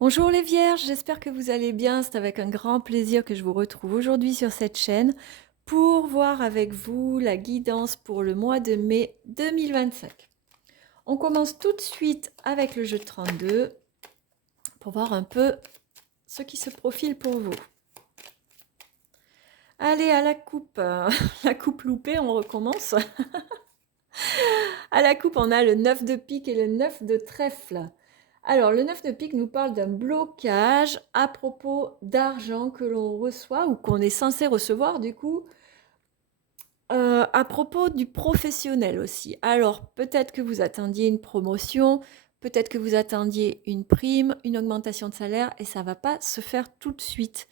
Bonjour les vierges, j'espère que vous allez bien. C'est avec un grand plaisir que je vous retrouve aujourd'hui sur cette chaîne pour voir avec vous la guidance pour le mois de mai 2025. On commence tout de suite avec le jeu de 32 pour voir un peu ce qui se profile pour vous. Allez, à la coupe, la coupe loupée, on recommence. À la coupe, on a le 9 de pique et le 9 de trèfle. Alors, le 9 de pique nous parle d'un blocage à propos d'argent que l'on reçoit ou qu'on est censé recevoir, du coup, à propos du professionnel aussi. Alors, peut-être que vous attendiez une promotion, peut-être que vous attendiez une prime, une augmentation de salaire, et ça ne va pas se faire tout de suite.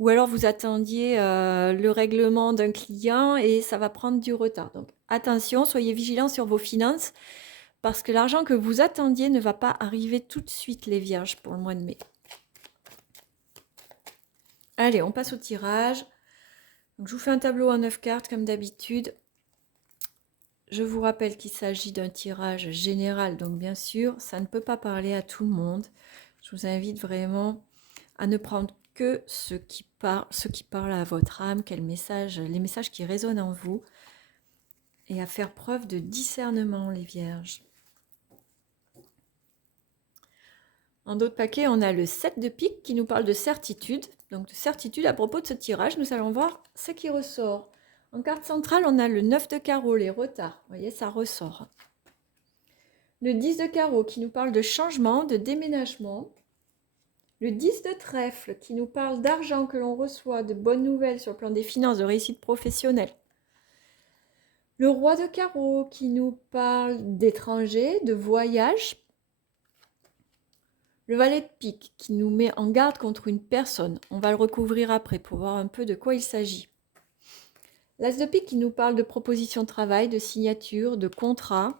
Ou alors, vous attendiez le règlement d'un client et ça va prendre du retard. Donc, attention, soyez vigilants sur vos finances parce que l'argent que vous attendiez ne va pas arriver tout de suite, les vierges, pour le mois de mai. Allez, on passe au tirage. Donc, je vous fais un tableau en 9 cartes, comme d'habitude. Je vous rappelle qu'il s'agit d'un tirage général, donc bien sûr, ça ne peut pas parler à tout le monde. Je vous invite vraiment à ne prendre que ce qui parle à votre âme, les messages qui résonnent en vous, et à faire preuve de discernement, les vierges. En d'autres paquets, on a le 7 de pique qui nous parle de certitude. Donc de certitude à propos de ce tirage, nous allons voir ce qui ressort. En carte centrale, on a le 9 de carreau, les retards. Vous voyez, ça ressort. Le 10 de carreau qui nous parle de changement, de déménagement. Le 10 de trèfle qui nous parle d'argent que l'on reçoit, de bonnes nouvelles sur le plan des finances, de réussite professionnelle. Le roi de carreau qui nous parle d'étrangers, de voyage. Le valet de pique qui nous met en garde contre une personne. On va le recouvrir après pour voir un peu de quoi il s'agit. L'as de pique qui nous parle de proposition de travail, de signature, de contrat.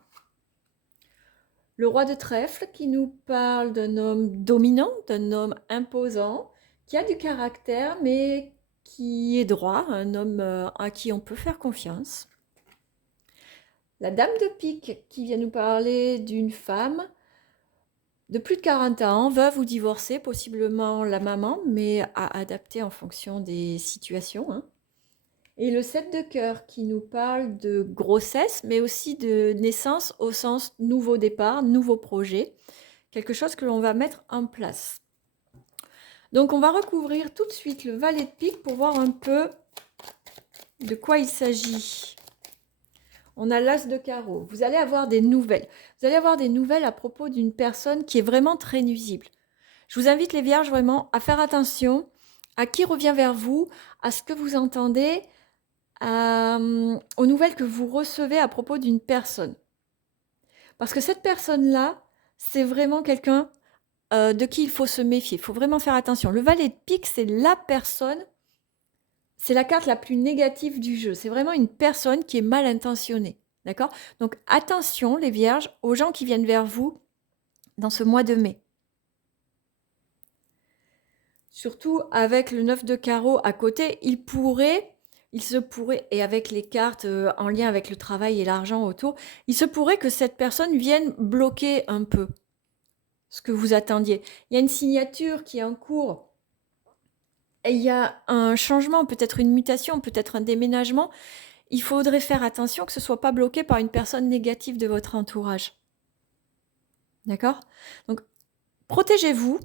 Le roi de trèfle qui nous parle d'un homme dominant, d'un homme imposant, qui a du caractère mais qui est droit, un homme à qui on peut faire confiance. La dame de pique qui vient nous parler d'une femme de plus de 40 ans, veuve ou divorcée, possiblement la maman, mais à adapter en fonction des situations. Et le 7 de cœur qui nous parle de grossesse, mais aussi de naissance au sens nouveau départ, nouveau projet, quelque chose que l'on va mettre en place. Donc on va recouvrir tout de suite le valet de pique pour voir un peu de quoi il s'agit. On a l'as de carreau. Vous allez avoir des nouvelles. Vous allez avoir des nouvelles à propos d'une personne qui est vraiment très nuisible. Je vous invite les vierges vraiment à faire attention à qui revient vers vous, à ce que vous entendez, aux nouvelles que vous recevez à propos d'une personne. Parce que cette personne-là, c'est vraiment quelqu'un de qui il faut se méfier. Il faut vraiment faire attention. Le valet de pique, c'est la personne, c'est la carte la plus négative du jeu. C'est vraiment une personne qui est mal intentionnée. D'accord? Donc attention, les vierges, aux gens qui viennent vers vous dans ce mois de mai. Surtout avec le 9 de carreau à côté, il se pourrait, et avec les cartes en lien avec le travail et l'argent autour, il se pourrait que cette personne vienne bloquer un peu ce que vous attendiez. Il y a une signature qui est en cours, et il y a un changement, peut-être une mutation, peut-être un déménagement. Il faudrait faire attention que ce ne soit pas bloqué par une personne négative de votre entourage. D'accord? Donc, protégez-vous.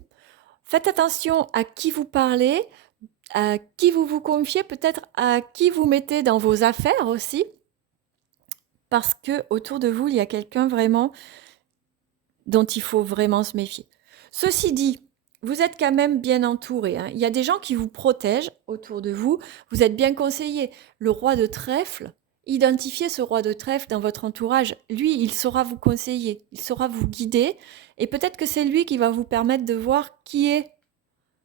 Faites attention à qui vous parlez, à qui vous vous confiez, peut-être à qui vous mettez dans vos affaires aussi, parce que autour de vous, il y a quelqu'un vraiment dont il faut vraiment se méfier. Ceci dit, vous êtes quand même bien entouré. Il y a des gens qui vous protègent autour de vous. Vous êtes bien conseillé. Le roi de trèfle, identifiez ce roi de trèfle dans votre entourage. Lui, il saura vous conseiller, il saura vous guider. Et peut-être que c'est lui qui va vous permettre de voir qui est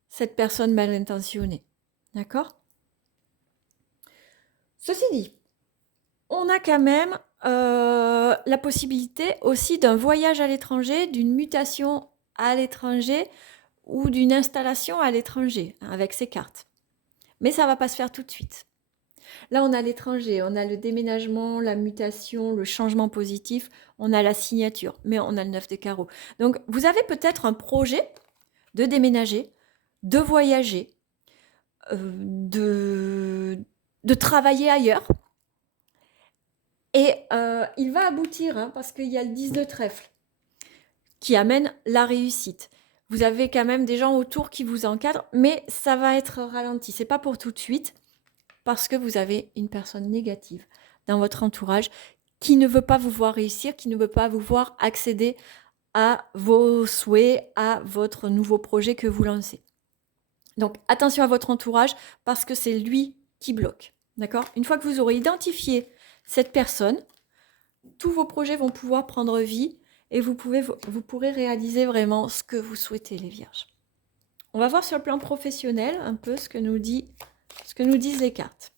cette personne mal intentionnée. D'accord? Ceci dit, on a quand même la possibilité aussi d'un voyage à l'étranger, d'une mutation à l'étranger ou d'une installation à l'étranger avec ces cartes. Mais ça ne va pas se faire tout de suite. Là, on a l'étranger, on a le déménagement, la mutation, le changement positif, on a la signature, mais on a le 9 de carreau. Donc, vous avez peut-être un projet de déménager, de voyager, de travailler ailleurs. Et il va aboutir, hein, parce qu'il y a le 10 de trèfle qui amène la réussite. Vous avez quand même des gens autour qui vous encadrent, mais ça va être ralenti. C'est pas pour tout de suite, parce que vous avez une personne négative dans votre entourage qui ne veut pas vous voir réussir, qui ne veut pas vous voir accéder à vos souhaits, à votre nouveau projet que vous lancez. Donc attention à votre entourage parce que c'est lui qui bloque. D'accord ? Une fois que vous aurez identifié cette personne, tous vos projets vont pouvoir prendre vie et vous pourrez réaliser vraiment ce que vous souhaitez, les vierges. On va voir sur le plan professionnel un peu ce que nous disent les cartes.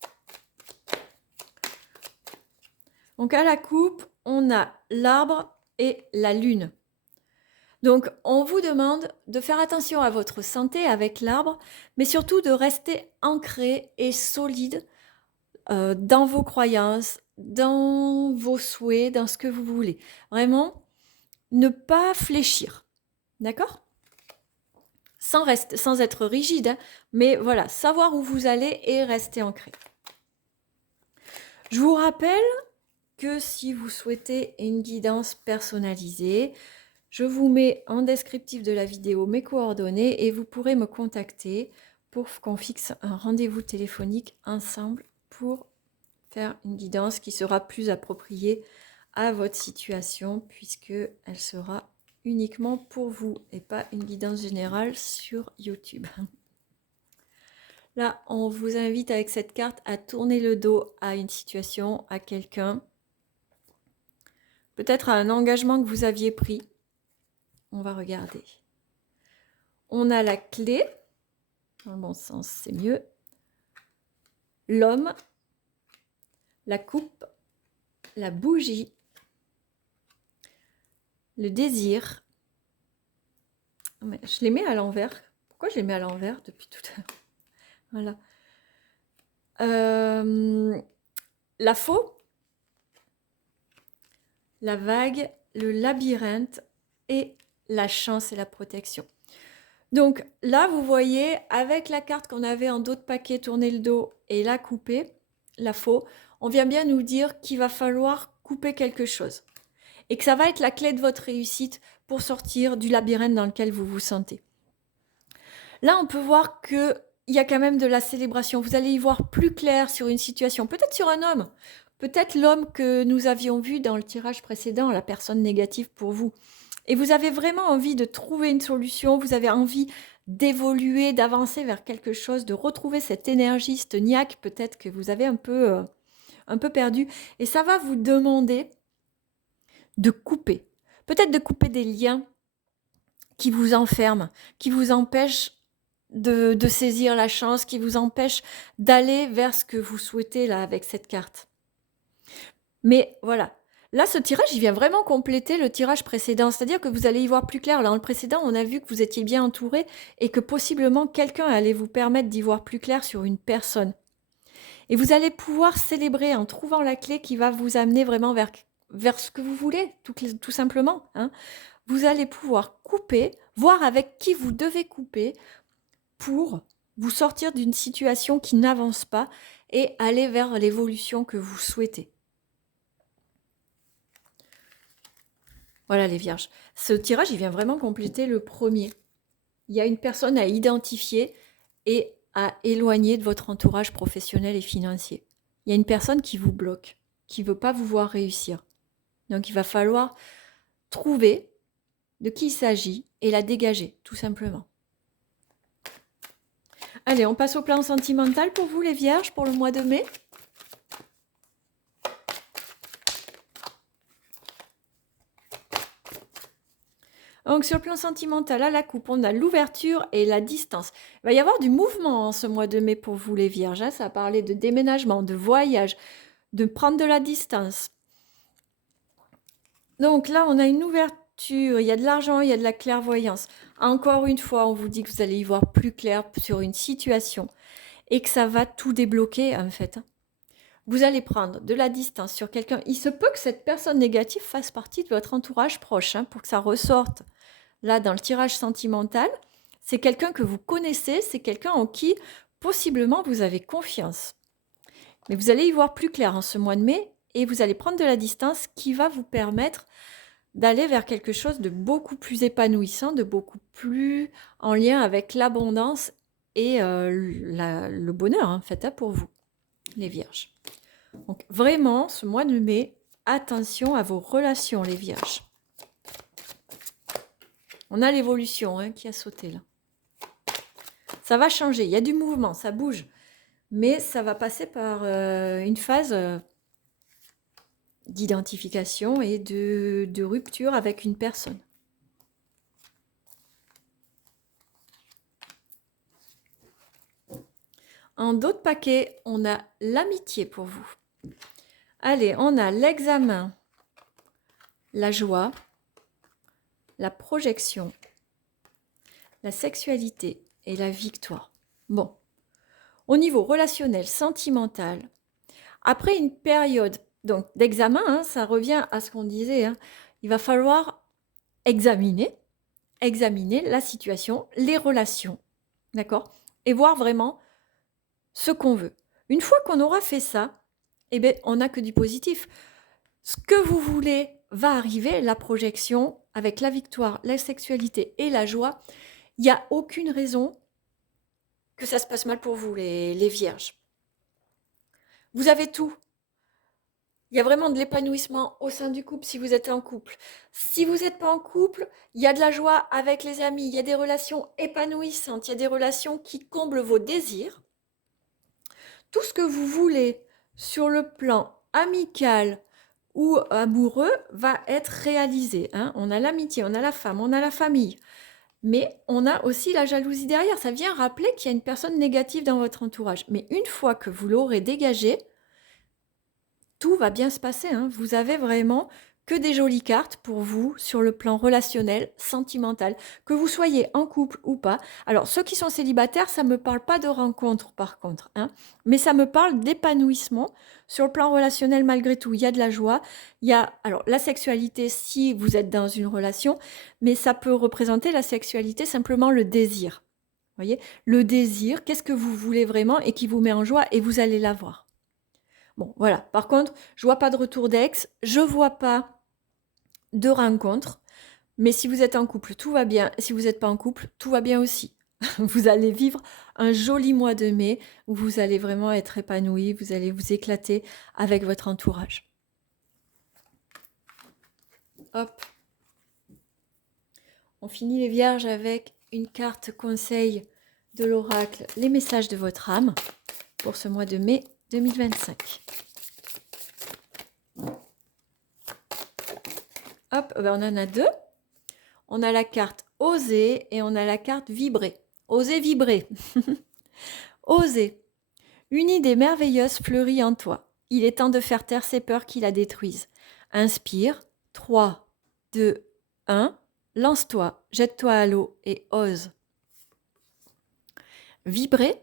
Donc à la coupe, on a l'arbre et la lune. Donc on vous demande de faire attention à votre santé avec l'arbre, mais surtout de rester ancré et solide dans vos croyances, dans vos souhaits, dans ce que vous voulez. Vraiment, ne pas fléchir, d'accord ? Sans être rigide, hein, mais voilà, savoir où vous allez et rester ancré. Je vous rappelle que si vous souhaitez une guidance personnalisée, je vous mets en descriptif de la vidéo mes coordonnées et vous pourrez me contacter pour qu'on fixe un rendez-vous téléphonique ensemble pour faire une guidance qui sera plus appropriée à votre situation puisque elle sera uniquement pour vous et pas une guidance générale sur YouTube. Là, on vous invite avec cette carte à tourner le dos à une situation, à quelqu'un, peut-être à un engagement que vous aviez pris. On va regarder. On a la clé, dans le bon sens, c'est mieux. L'homme, la coupe, la bougie, le désir. Je les mets à l'envers. Pourquoi je les mets à l'envers depuis tout à l'heure ? Voilà. La faux, la vague, le labyrinthe et la chance et la protection. Donc là, vous voyez, avec la carte qu'on avait en dos de paquet, tourner le dos et la couper, la faux, on vient bien nous dire qu'il va falloir couper quelque chose. Et que ça va être la clé de votre réussite pour sortir du labyrinthe dans lequel vous vous sentez. Là, on peut voir qu'il y a quand même de la célébration. Vous allez y voir plus clair sur une situation, peut-être sur un homme, peut-être l'homme que nous avions vu dans le tirage précédent, la personne négative pour vous. Et vous avez vraiment envie de trouver une solution, vous avez envie d'évoluer, d'avancer vers quelque chose, de retrouver cette énergie, cette niaque peut-être que vous avez un peu perdu. Et ça va vous demander de couper. Peut-être de couper des liens qui vous enferment, qui vous empêchent de saisir la chance, qui vous empêchent d'aller vers ce que vous souhaitez là avec cette carte. Mais voilà. Là, ce tirage, il vient vraiment compléter le tirage précédent. C'est-à-dire que vous allez y voir plus clair. Là, dans le précédent, on a vu que vous étiez bien entouré et que possiblement quelqu'un allait vous permettre d'y voir plus clair sur une personne. Et vous allez pouvoir célébrer en trouvant la clé qui va vous amener vraiment vers ce que vous voulez, tout simplement. Hein. Vous allez pouvoir couper, voir avec qui vous devez couper pour vous sortir d'une situation qui n'avance pas et aller vers l'évolution que vous souhaitez. Voilà les vierges. Ce tirage, il vient vraiment compléter le premier. Il y a une personne à identifier et à éloigner de votre entourage professionnel et financier. Il y a une personne qui vous bloque, qui ne veut pas vous voir réussir. Donc il va falloir trouver de qui il s'agit et la dégager, tout simplement. Allez, on passe au plan sentimental pour vous les vierges pour le mois de mai. Donc sur le plan sentimental, à la coupe, on a l'ouverture et la distance. Il va y avoir du mouvement en ce mois de mai pour vous les vierges. Hein. Ça va parler de déménagement, de voyage, de prendre de la distance. Donc là, on a une ouverture, il y a de l'argent, il y a de la clairvoyance. Encore une fois, on vous dit que vous allez y voir plus clair sur une situation et que ça va tout débloquer en fait. Vous allez prendre de la distance sur quelqu'un. Il se peut que cette personne négative fasse partie de votre entourage proche pour que ça ressorte là dans le tirage sentimental. c'est quelqu'un que vous connaissez, c'est quelqu'un en qui possiblement vous avez confiance. Mais vous allez y voir plus clair en ce mois de mai et vous allez prendre de la distance qui va vous permettre d'aller vers quelque chose de beaucoup plus épanouissant, de beaucoup plus en lien avec l'abondance et le bonheur en fait, pour vous, les Vierges. Donc vraiment, ce mois de mai, attention à vos relations, les Vierges. On a l'évolution qui a sauté là. Ça va changer, il y a du mouvement, ça bouge. Mais ça va passer par une phase d'identification et de rupture avec une personne. En d'autres paquets, on a l'amitié pour vous. Allez, on a l'examen, la joie, la projection, la sexualité et la victoire. Bon, au niveau relationnel, sentimental, après une période donc d'examen, ça revient à ce qu'on disait, il va falloir examiner la situation, les relations, d'accord? Et voir vraiment ce qu'on veut. Une fois qu'on aura fait ça, eh bien, on n'a que du positif. Ce que vous voulez va arriver, la projection, avec la victoire, la sexualité et la joie. Il n'y a aucune raison que ça se passe mal pour vous, les Vierges. Vous avez tout. Il y a vraiment de l'épanouissement au sein du couple si vous êtes en couple. Si vous n'êtes pas en couple, il y a de la joie avec les amis, il y a des relations épanouissantes, il y a des relations qui comblent vos désirs. Tout ce que vous voulez sur le plan amical ou amoureux va être réalisé. On a l'amitié, on a la femme, on a la famille. Mais on a aussi la jalousie derrière. Ça vient rappeler qu'il y a une personne négative dans votre entourage. Mais une fois que vous l'aurez dégagé, tout va bien se passer. Vous avez vraiment que des jolies cartes pour vous sur le plan relationnel, sentimental, que vous soyez en couple ou pas. Alors, ceux qui sont célibataires, ça ne me parle pas de rencontre par contre, mais ça me parle d'épanouissement sur le plan relationnel malgré tout. Il y a de la joie, il y a alors la sexualité si vous êtes dans une relation, mais ça peut représenter la sexualité simplement le désir. Vous voyez, le désir, qu'est-ce que vous voulez vraiment et qui vous met en joie et vous allez l'avoir. Bon, voilà. Par contre, je vois pas de retour d'ex, je vois pas de rencontre. Mais si vous êtes en couple, tout va bien. Si vous n'êtes pas en couple, tout va bien aussi. Vous allez vivre un joli mois de mai où vous allez vraiment être épanoui, vous allez vous éclater avec votre entourage. Hop. On finit les Vierges avec une carte conseil de l'oracle, les messages de votre âme pour ce mois de mai 2025. Hop, on en a deux. On a la carte oser et on a la carte vibrer. Oser vibrer. Oser. Une idée merveilleuse fleurit en toi. Il est temps de faire taire ces peurs qui la détruisent. Inspire. 3, 2, 1. Lance-toi, jette-toi à l'eau et ose. Vibrer.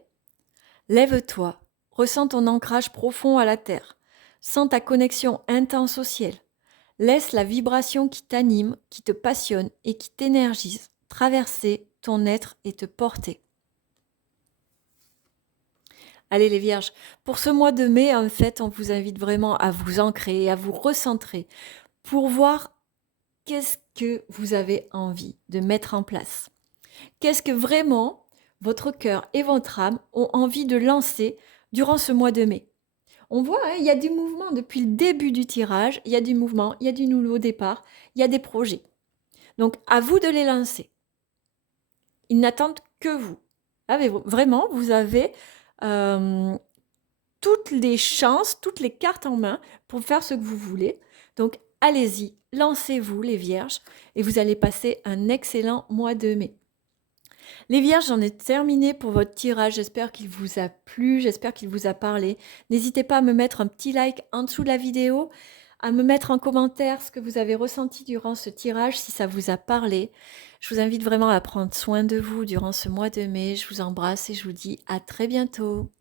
Lève-toi. Ressens ton ancrage profond à la terre. Sens ta connexion intense au ciel. Laisse la vibration qui t'anime, qui te passionne et qui t'énergise traverser ton être et te porter. Allez les Vierges, pour ce mois de mai, en fait, on vous invite vraiment à vous ancrer, à vous recentrer pour voir qu'est-ce que vous avez envie de mettre en place. Qu'est-ce que vraiment votre cœur et votre âme ont envie de lancer durant ce mois de mai. On voit, il y a du mouvement depuis le début du tirage, il y a du mouvement, il y a du nouveau départ, il y a des projets. Donc, à vous de les lancer. Ils n'attendent que vous. Vraiment, vous avez toutes les chances, toutes les cartes en main pour faire ce que vous voulez. Donc, allez-y, lancez-vous les Vierges et vous allez passer un excellent mois de mai. Les Vierges, j'en ai terminé pour votre tirage. J'espère qu'il vous a plu, j'espère qu'il vous a parlé. N'hésitez pas à me mettre un petit like en dessous de la vidéo, à me mettre en commentaire ce que vous avez ressenti durant ce tirage, si ça vous a parlé. Je vous invite vraiment à prendre soin de vous durant ce mois de mai. Je vous embrasse et je vous dis à très bientôt.